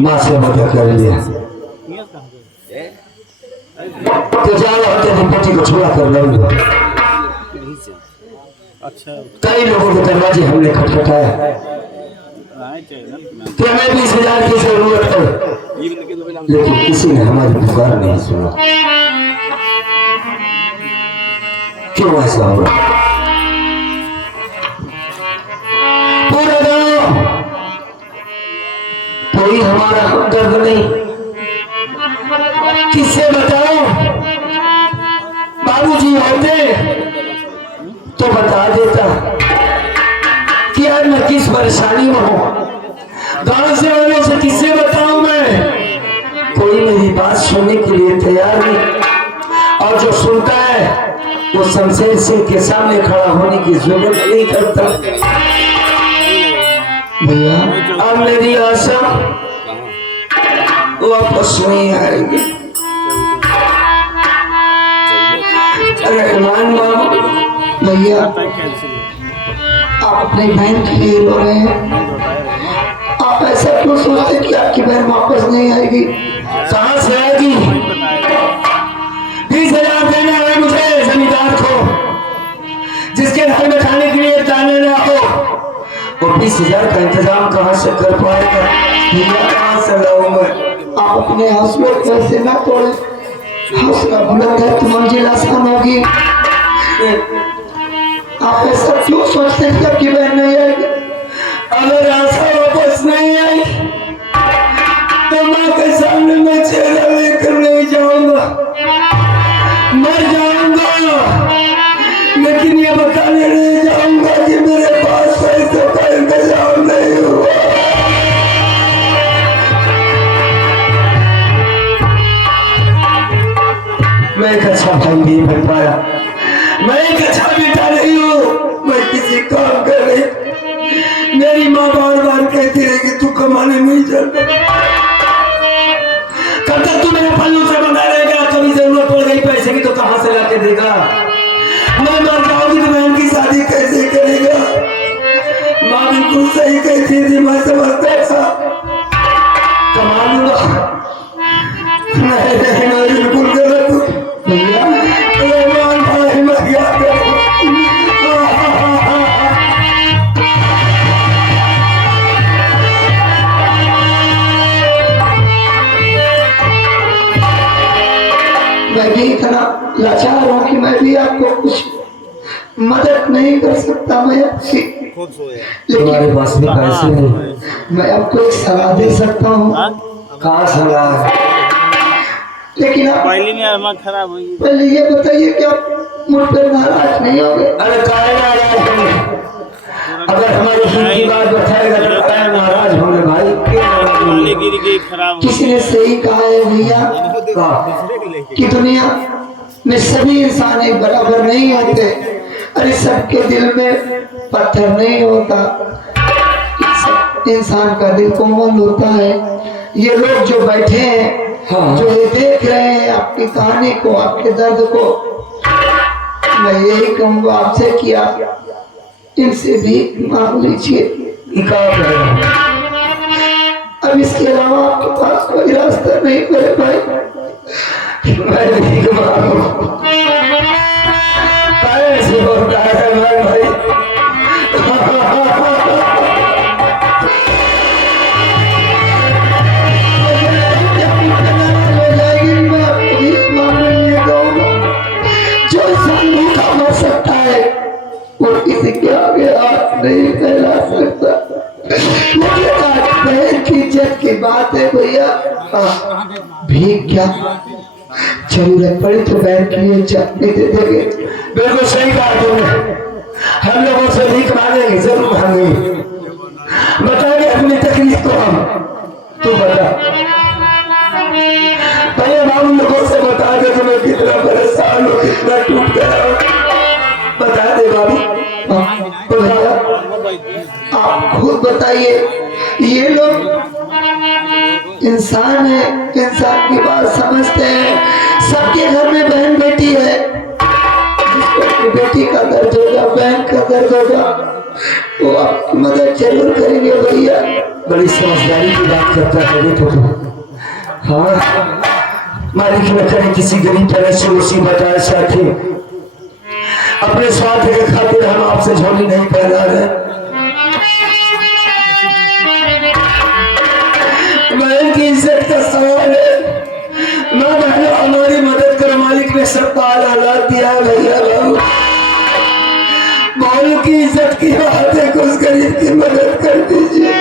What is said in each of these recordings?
माँ से मदद कर लिया तो जाओ हटे बेटी को छुड़ा कर लो। अच्छा कई लोगों के दरवाजे हमने खटखटाया कि हमें 20,000 की जरूरत है, लेकिन किसी ने हमारी पुकार नहीं सुना। क्यों ऐसा हो रहा? पूरे गांव कोई हमारा हमदर्द नहीं, किससे बताओ? बाबूजी होते तो बता देता कि यार मैं किस परेशानी में हूं। गांव से आने से किससे बताऊं मैं? कोई मेरी बात सुनने के लिए तैयार नहीं, और जो सुनता है वो शमशेर सिंह के सामने खड़ा होने की जरूरत नहीं करता। भैया अब मेरी आशा वापस नहीं आएगी। रहमान बाबू भैया आप अपनी बहन के लिए रो रहे हैं। आप ऐसा क्यों सोचते कि आपकी बहन वापस नहीं आएगी? कहां से आएगी? 20,000 देना है मुझे जमींदार को, जिसके घर में खाने के लिए दाने ना हो। वो 20,000 का इंतजाम कहां से कर पाएगा? भैया कहां से लाऊं मैं? आप अपने हौसले पैसे ना तोड़े, हौसला बुलंद है तो मंजिल आसान होगी। आप ऐसा क्यों सोचते हैं कि आपकी बहन नहीं आएगी? अगर आशा वापस नहीं आई तो माँ के सामने मैं चेहरा लेकर नहीं जाऊंगा, मर जाऊंगा, लेकिन ये बताने नहीं जाऊंगा कि मेरे पास पैसे का इंतजाम नहीं हुआ। मैं एक अच्छा भाई नहीं बन पाया, मैं एक अच्छा बेटा नहीं हूँ, मैं किसी काम कर रही। मेरी माँ बार बार कहती है कि तू कमाने नहीं जाता, कब तक तू मेरे पल्लू से बंधा रहेगा? कभी जरूरत पड़ गई पैसे की तो कहां से लाके देगा? मैं मर जाऊंगी तो बहन की शादी कैसे करेगा? माँ बिल्कुल सही कहती थी, मैं समझता था कमा लूंगा। नहीं बिल्कुल गलत भैया, रहमान भाई मैं क्या करूं? मैं भी इतना लाचार हूँ कि मैं भी आपको कुछ मदद नहीं कर सकता। मैं तुम्हारे पास भी पैसे नहीं, मैं आपको एक सलाह दे सकता हूँ। कहाँ सलाह है? लेकिन आप खराब हुई। पहले ये बताइए कि आप मुझ पर नाराज नहीं होंगे? अरे काहे नाराज होंगे? अगर हमारी दिल की बात बताएगा तो काहे नाराज होंगे भाई? किसी ने सही कहा है भैया कि दुनिया में सभी इंसान एक बराबर नहीं होते। अरे सबके दिल में पत्थर नहीं होता, इंसान का दिल कोमल होता है। ये लोग जो बैठे हैं, जो ये देख रहे हैं आपकी कहानी को, आपके दर्द को, मैं यही कहूँगा आपसे कि आप इनसे भी मांग लीजिए। अब इसके अलावा आपके पास कोई रास्ता नहीं मेरे भाई। मैं भीख मांगू कैसे होता है भाई? किसी के आगे हाथ नहीं फैला सकता। बहन की इज्जत की बात है भैया। भीख क्या, जरूरत पड़ी तो बहन की इज्जत नहीं दे देंगे। बिल्कुल सही कहा तुमने, हम लोगों से भीख मांगेंगे, जरूर मांगेंगे, बताएंगे अपनी तकलीफ को हम। तू बता पहले हम लोगों से बता दे तुम्हें कितना परेशान हो, कितना टूट गया। बता दे बाबू, आप खुद बताइए। ये लोग इंसान है, इंसान की बात समझते हैं। सबके घर में बहन बेटी है, जिसको बेटी का दर्द होगा, बहन का दर्द होगा। वो आपकी मदद जरूर करेंगे भैया। बड़ी समझदारी की बात करता है बेटो। हाँ मालिक न करे किसी गरीब तरह से मुसीबत आए साथी। अपने स्वार्थ के खातिर हम आपसे झोली नहीं पहना रहे। बहन की इज्जत का सवाल है। माँ बहनों हमारी मदद कर, मालिक ने सब पाल हालात दिया है भैया बाबू। बालू की इज्जत की बात है, उस गरीब की मदद कर दीजिए।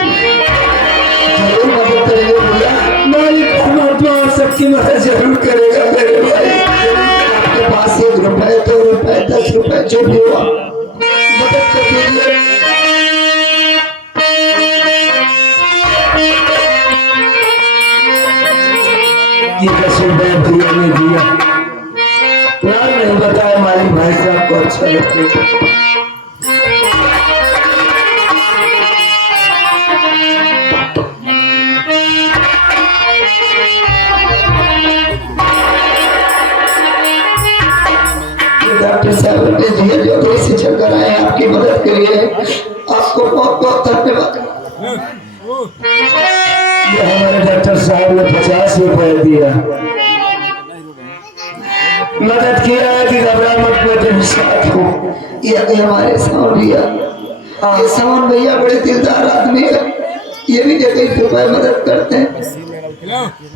जरूर मदद करेंगे भैया। मालिक परमात्मा आप सबकी मदद जरूर करेगा मेरे भाई। आपके पास 1 रुपए 2 रुपए 10 रुपए जो भी हो मदद कर दीजिए। भैया ने दिया प्यार नहीं बताया मालिक भाई साहब को अच्छा लगता। डॉक्टर साहब ने दिए जो थोड़ी सी चक्कर आए आपकी मदद के लिए आपको बहुत बहुत धन्यवाद। हमारे डॉक्टर साहब ने 50 रुपए दिया, मदद किया है कि घबरा मत मैं तेरे साथ हूँ। ये हमारे सावन भैया, ये सावन भैया बड़े दिलदार आदमी है। ये भी 1 रुपए मदद करते हैं।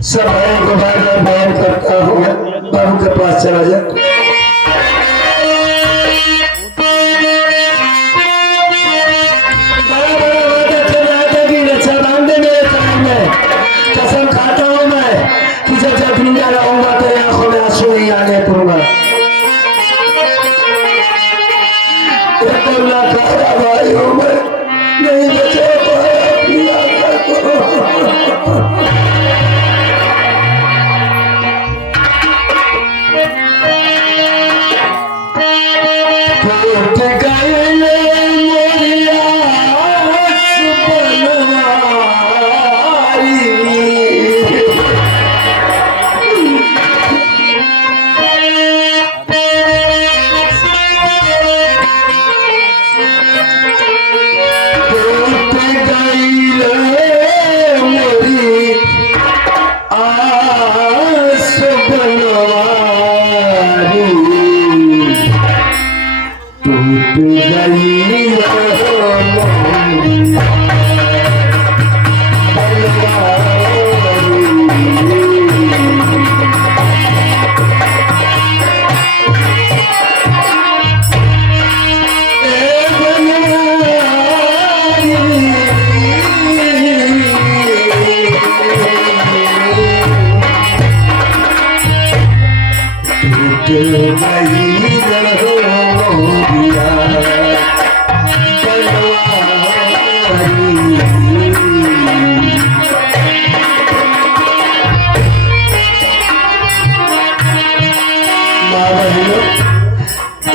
सब भाइयों को बार बार बयान करता हूँ, बाबू के पास चला जा। कसम खाता हूँ मैं कि जब जब जिंदा रहूंगा तेरे आंखों में आंसू नहीं आने दूंगा। भाई हूँ मैं, नहीं बचा पाया अपनी आंखों को।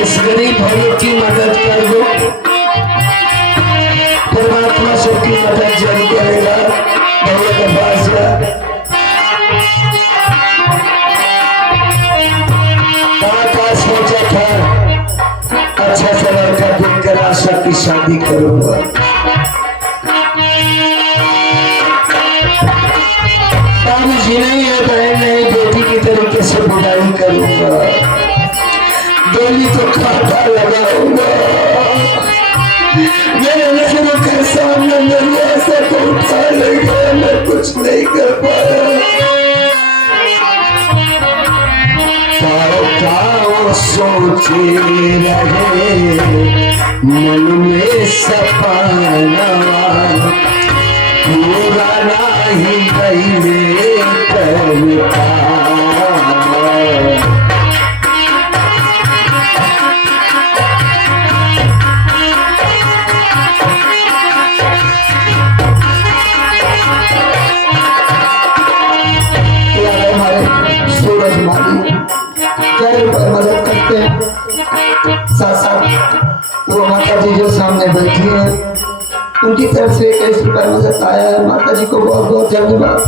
इस गरीब भाइयों की मदद कर दो, परमात्मा सबकी मदद जरूर करेगा। भैया के पास जा, सोचा था अच्छा सा लड़का देखकर आशा की शादी करूंगा। जी नहीं है, बहन नहीं, बेटी की तरीके से बुराई करूंगा। डोली को कांटा लगाऊंगा, मेरे नजरों के सामने मेरी आशा को उठा लेगा। मैं कुछ नहीं कर पाया। सोचे रहे मन में सपना, पूरा नहीं पहले करता। सूरज माली मदद करते हैं, साथ साथ वो माता जी जो सामने बैठी है उनकी तरफ से 21 रुपए मदद आया है। माता जी को बहुत बहुत धन्यवाद।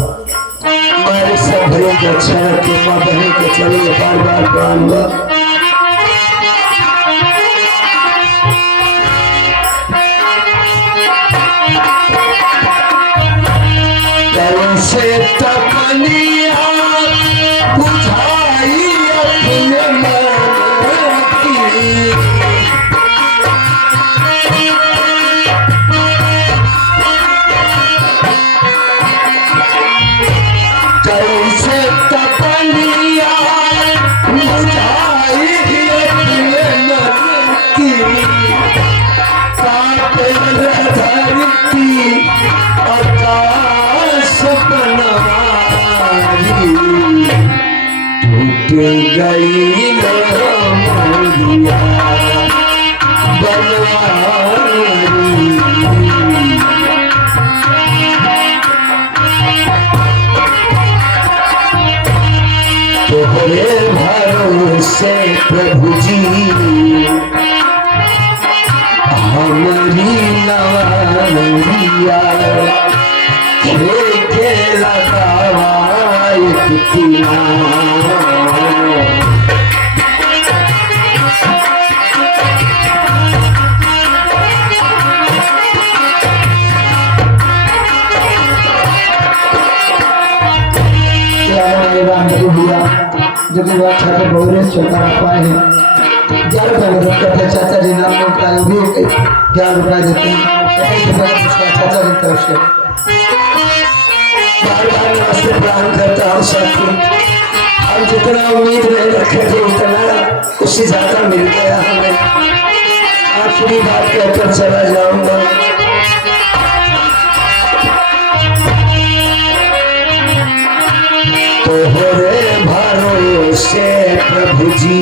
हमारे सब भाइयों को अच्छा रखे, माँ बहन को चलिए बार बार कहूँगा। कैसे तपनिया बुझाई अपने मन की। कैसे तपनिया बुझाई अपने मन की। कांपे धरती आकाश बनवारी, टूट गई मोरिया बनवारी। तोहरे भरोसे प्रभु जी हमारी नवरिया के लगावा कितना। जो कि वह छात्र बहुरे छोटा पाए हैं 11 रुपये मदद करते हैं। चाचा जी नाम में उनका भी 11 रुपये देते हैं चाचा जी तरफ से। बार बार नमस्ते प्रणाम करता हूँ सबको। हम जितना उम्मीद नहीं रखे थे उतना उससे ज्यादा मिल गया हमें। आखिरी बात कहकर चला जाऊंगा। तोहरे भरोसे प्रभु जी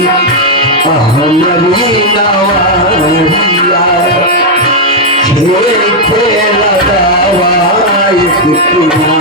हमारी नवरिया के लगावा कितना।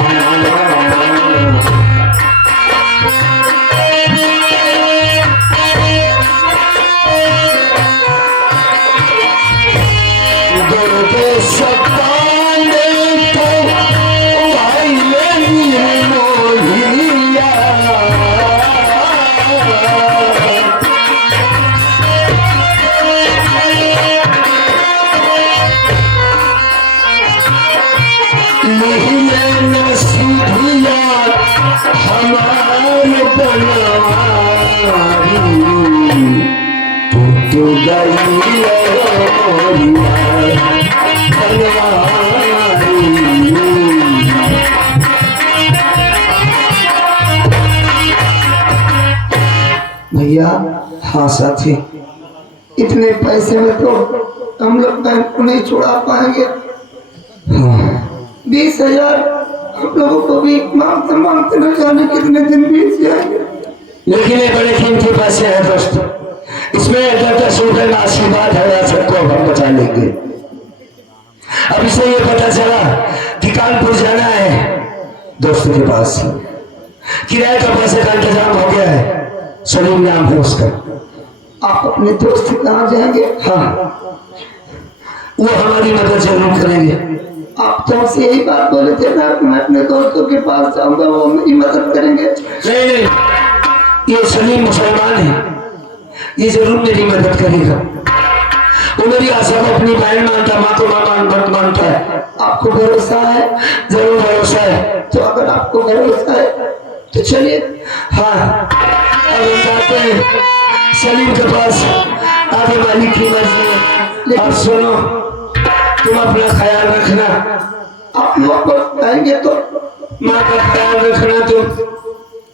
भैया हाँ साथी, इतने पैसे में तो हम लोग बैंक को नहीं छुड़ा पाएंगे। 20,000 हम लोगों को भी मांगते मांगते न जाने कितने दिन बीत जाएंगे। लेकिन ये बड़े कीमती पैसे हैं दोस्तों, इसमें 10 रुपए का आशीर्वाद है, सबको हम बचा लेंगे। अब इसे ये पता चला कि कानपुर जाना है दोस्तों के पास, किराए का पैसे का इंतजाम हो गया है, सलीम नाम है उसका। आप अपने दोस्त से कहाँ जाएंगे? हाँ, वो हमारी मदद जरूर करेंगे। आप तो हमसे यही बात बोले थे ना, मैं अपने दोस्तों के पास जाऊंगा, वो मेरी मदद करेंगे। नहीं, ये सलीम मुसलमान है, ये जरूर मेरी मदद करेगा। वो मेरी आशा को अपनी बहन मानता, माँ को माँ मानता है। आपको भरोसा है? जरूर भरोसा है। तो अगर आपको भरोसा है तो चलिए। हाँ, अब हम जाते हैं सलीम के पास, आगे मालिक की मर्जी है। लेकिन सुनो, तुम अपना ख्याल रखना। आप लोग को कहेंगे तो माँ का ख्याल रखना तुम।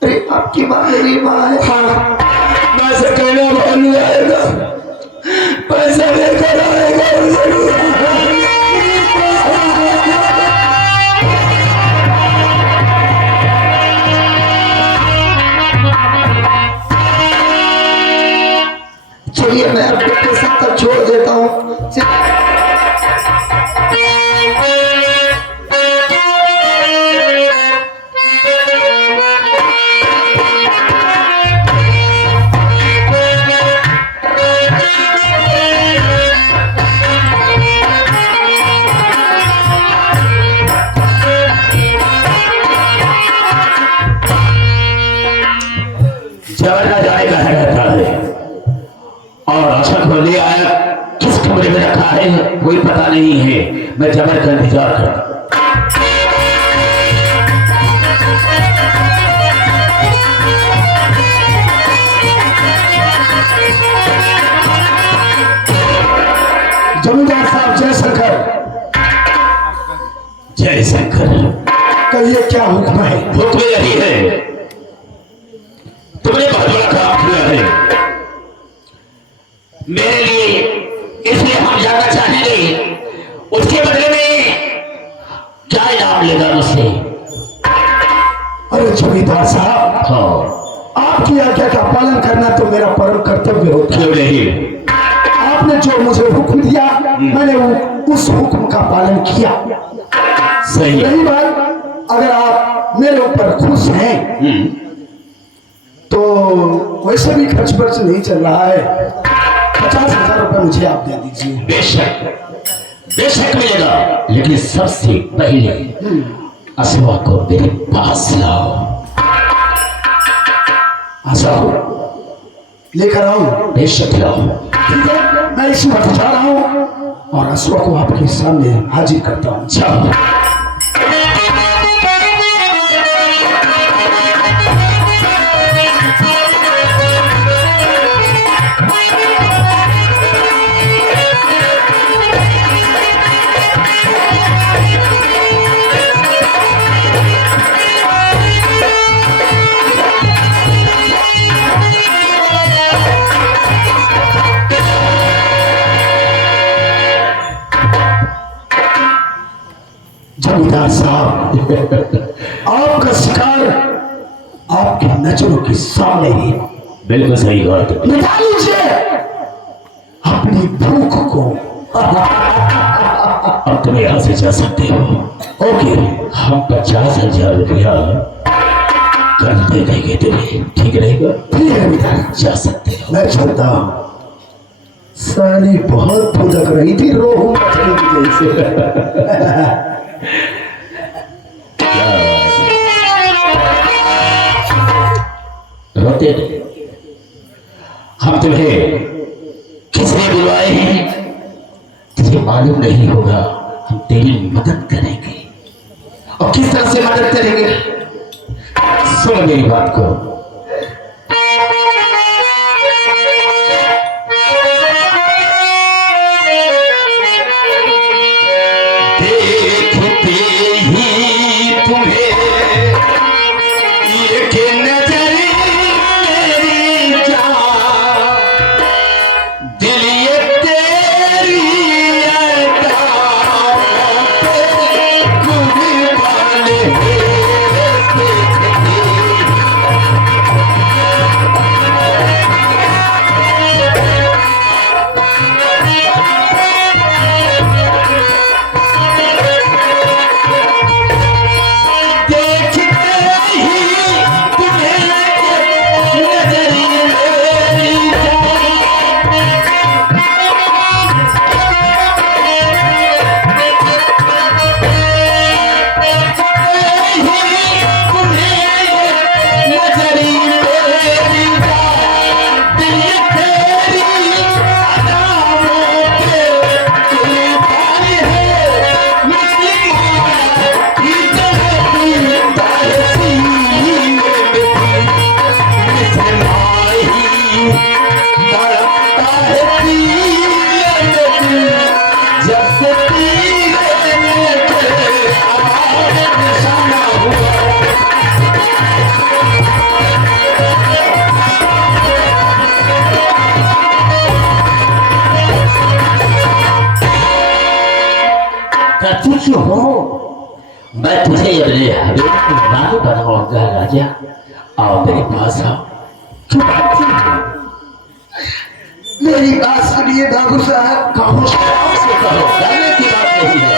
अरे आपकी माँ मेरी माँ है। हाँ, माँ से कहना भानु आएगा, पैसा लेकर आएगा जरूर। चलिए मैं आपको पैसा तक छोड़ देता हूँ। जवाना जाएगा रहता है और अशक को ले आया, किस कमरे में रखा है कोई पता नहीं है। मैं जबर का इंतजार करता। शंकर, कहिए क्या हुक्म है? हुक्म यही है, तुमने बहुत बड़ा काम किया है मेरे लिए, इसलिए हम जाना चाहेंगे। उसके बदले में क्या इनाम लेगा मुझसे? अरे जमींदार साहब, हाँ, आपकी आज्ञा का पालन करना तो मेरा परम कर्तव्य होता है। क्यों नहीं? आपने जो मुझे हुक्म दिया, मैंने उस हुक्म का पालन किया। सही है। रही बात, अगर आप मेरे ऊपर खुश हैं तो वैसे भी खर्च बर्च नहीं चल रहा है, 50,000 रुपये मुझे आप दे दीजिए। बेशक मिलेगा, लेकिन सबसे पहले असवा को मेरे पास लाओ। अच्छा, लेकर आओ? बेशक लाओ। ठीक है, मैं इसी वक्त जा रहा हूँ और असवा को आपके सामने हाजिर करता हूँ। जाओ। जमींदार साहब, आपका शिकार आपकी नजरों के सामने ही, बिल्कुल सही बात है। मिटा लीजिए अपनी भूख को। अब तुम यहाँ से जा सकते हो। ओके, हम 50,000 रुपया कल दे देंगे तुम्हें, ठीक रहेगा? ठीक है बेटा, जा सकते हो। मैं चलता हूँ। साली बहुत फुदक रही थी रोहू मछली की जैसे। रोते नहीं, हम तुम्हें किस लिए बुलवाए हैं तुझे मालूम नहीं होगा। हम तेरी मदद करेंगे। और किस तरह से मदद करेंगे, सुन मेरी बात को। देखते ही तुम्हें एक नजर मेरी जान, दिल ये तेरी अदाओं पे कुर्बान है। तुझ हो, मैं तुझे अपने हवेली की रानी बनाऊंगा। राजा, आओ मेरे पास आओ। क्यों बात है? मेरी बात सुनिए बाबू साहब। कहो, से कहो, डरने की बात नहीं है।